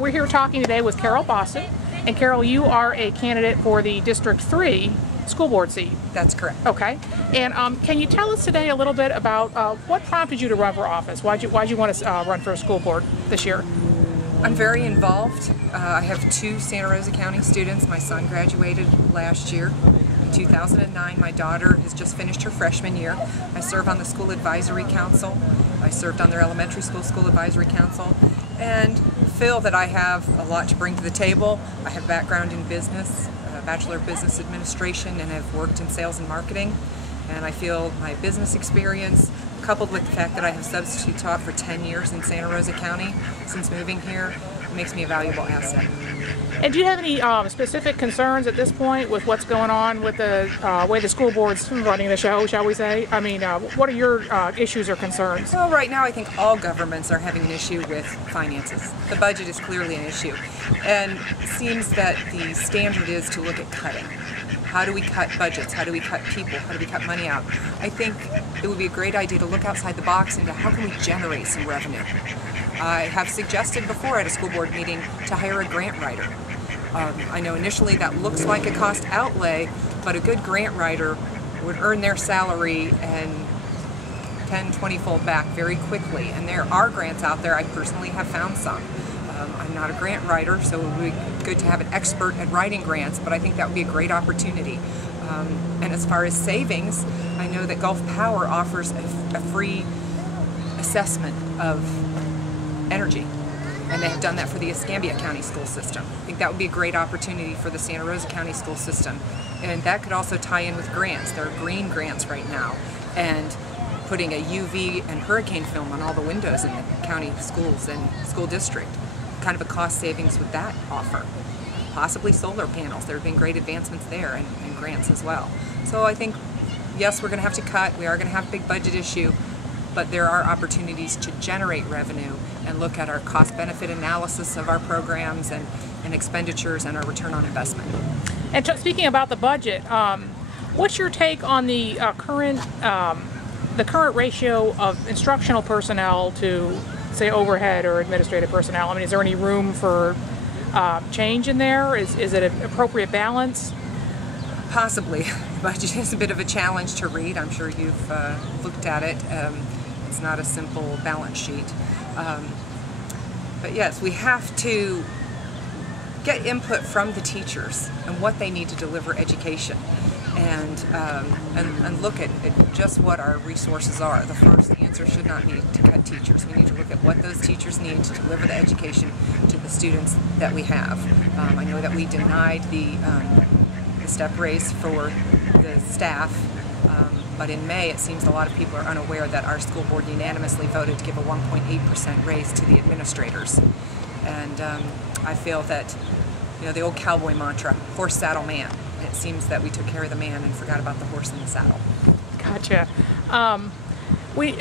We're here talking today with Carol Boston, and Carol, you are a candidate for the District 3 school board seat. That's correct. Okay, and can you tell us today a little bit about what prompted you to run for office? Why'd you want to run for a school board this year? I'm very involved. I have two Santa Rosa County students. My son graduated last year in 2009. My daughter has just finished her freshman year. I serve on the school advisory council. I served on their elementary school advisory council, and feel that I have a lot to bring to the table. I have background in business, a Bachelor of Business Administration, and have worked in sales and marketing. And I feel my business experience, coupled with the fact that I have substitute taught for 10 years in Santa Rosa County since moving here, makes me a valuable asset. And do you have any specific concerns at this point with what's going on with the way the school board's running the show, shall we say? I mean, what are your issues or concerns? Well, right now I think all governments are having an issue with finances. The budget is clearly an issue, and it seems that the standard is to look at cutting. How do we cut budgets? How do we cut people? How do we cut money out? I think it would be a great idea to look outside the box into how can we generate some revenue. I have suggested before at a school board meeting to hire a grant writer. I know initially that looks like a cost outlay, but a good grant writer would earn their salary and 10, 20-fold back very quickly. And there are grants out there. I personally have found some. I'm not a grant writer, so it would be good to have an expert at writing grants, but I think that would be a great opportunity. And as far as savings, I know that Gulf Power offers a free assessment of energy, and they have done that for the Escambia County school system. I think that would be a great opportunity for the Santa Rosa County school system. And that could also tie in with grants. There are green grants right now, and putting a UV and hurricane film on all the windows in the county schools and school district. Kind of a cost savings would that offer? Possibly solar panels. There have been great advancements there, and grants as well. So I think, yes, we're going to have to cut. We are going to have a big budget issue, but there are opportunities to generate revenue and look at our cost-benefit analysis of our programs and expenditures and our return on investment. And speaking about the budget, what's your take on the current ratio of instructional personnel to, say, overhead or administrative personnel? I mean, is there any room for change in there? Is it an appropriate balance? Possibly. The budget is a bit of a challenge to read. I'm sure you've looked at it. It's not a simple balance sheet. But yes, we have to get input from the teachers and what they need to deliver education, and look at just what our resources are. The first answer should not be to cut teachers. We need to look at what those teachers need to deliver the education to the students that we have. I know that we denied the step raise for the staff, but in May it seems a lot of people are unaware that our school board unanimously voted to give a 1.8% raise to the administrators. And I feel that, you know, the old cowboy mantra, horse, saddle, man. It seems that we took care of the man and forgot about the horse and the saddle. Gotcha.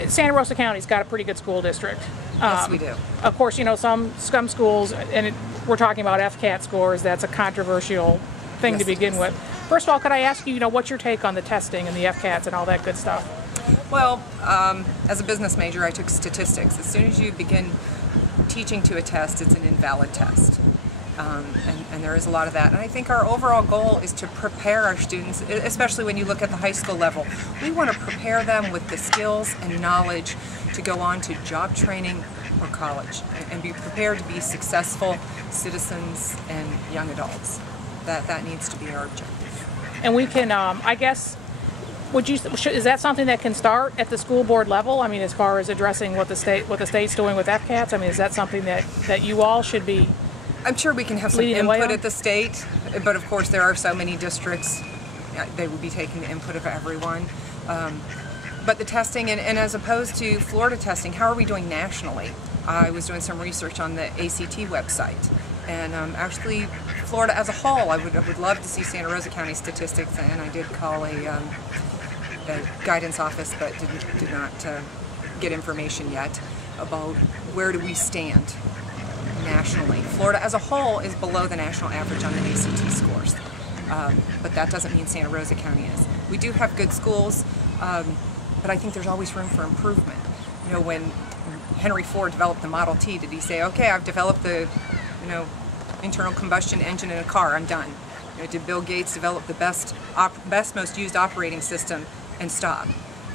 Santa Rosa County's got a pretty good school district. Yes, we do. Of course, you know, some schools, and we're talking about FCAT scores, that's a controversial thing to begin with. First of all, could I ask you, what's your take on the testing and the FCATs and all that good stuff? Well, as a business major, I took statistics. As soon as you begin teaching to a test, it's an invalid test. And there is a lot of that. And I think our overall goal is to prepare our students, especially when you look at the high school level. We want to prepare them with the skills and knowledge to go on to job training or college and be prepared to be successful citizens and young adults. That needs to be our objective. And we can, I guess, is that something that can start at the school board level? I mean, as far as addressing what the state's doing with FCATs, I mean, is that something that you all should be? I'm sure we can have some input at the state, but of course there are so many districts, they would be taking the input of everyone. But the testing, and as opposed to Florida testing, how are we doing nationally? I was doing some research on the ACT website, and actually Florida as a whole, I would love to see Santa Rosa County statistics, and I did call a guidance office, but did not get information yet about where do we stand nationally. Florida as a whole is below the national average on the ACT scores, but that doesn't mean Santa Rosa County is. We do have good schools, but I think there's always room for improvement. You know, when Henry Ford developed the Model T, did he say, okay, I've developed the internal combustion engine in a car, I'm done. Did Bill Gates develop the best, most used operating system and stop?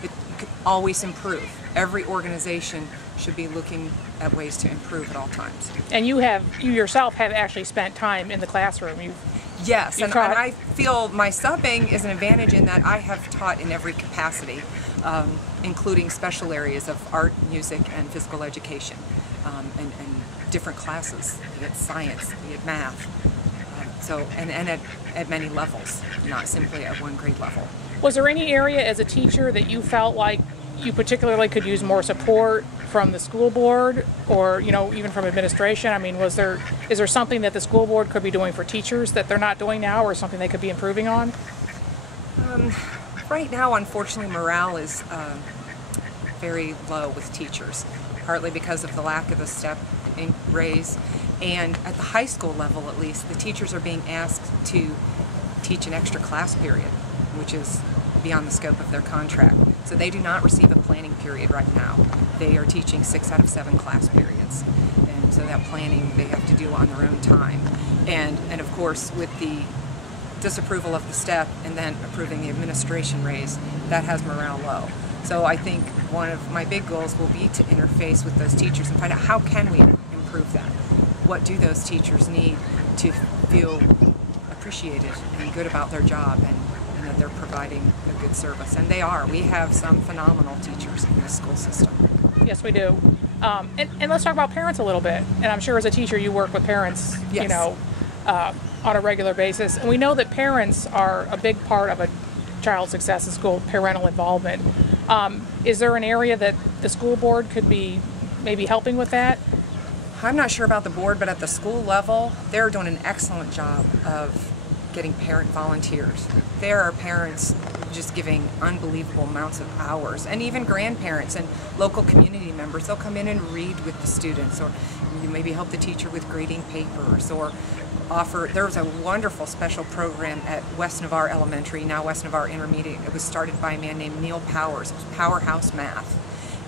It could always improve. Every organization should be looking at ways to improve at all times. And you yourself have actually spent time in the classroom. Yes, and taught. I feel my subbing is an advantage in that I have taught in every capacity, including special areas of art, music, and physical education, and different classes, be it science, be it math. And at many levels, not simply at one grade level. Was there any area as a teacher that you felt like you particularly could use more support from the school board, or even from administration? I mean, is there something that the school board could be doing for teachers that they're not doing now, or something they could be improving on? Right now, unfortunately, morale is very low with teachers, partly because of the lack of a step raise. And at the high school level, at least, the teachers are being asked to teach an extra class period, which is beyond the scope of their contract. So they do not receive a planning period right now. They are teaching 6 out of 7 class periods. And so that planning they have to do on their own time. And of course, with the disapproval of the STEP and then approving the administration raise, that has morale low. So I think one of my big goals will be to interface with those teachers and find out how can we improve that. What do those teachers need to feel appreciated and good about their job, and that they're providing a good service? And they are. We have some phenomenal teachers in this school system. Yes, we do. And let's talk about parents a little bit. And I'm sure as a teacher you work with parents, Yes. On a regular basis. And we know that parents are a big part of a child's success in school, parental involvement. Is there an area that the school board could be maybe helping with that? I'm not sure about the board, but at the school level, they're doing an excellent job of getting parent volunteers. There are parents just giving unbelievable amounts of hours, and even grandparents and local community members. They'll come in and read with the students, or maybe help the teacher with grading papers, or there was a wonderful special program at West Navarre Elementary, now West Navarre Intermediate. It was started by a man named Neil Powers. It was Powerhouse Math.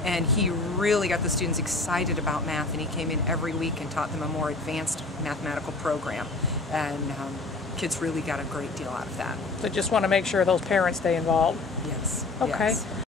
And he really got the students excited about math, and he came in every week and taught them a more advanced mathematical program. And kids really got a great deal out of that. So just want to make sure those parents stay involved. Yes. Okay. Yes.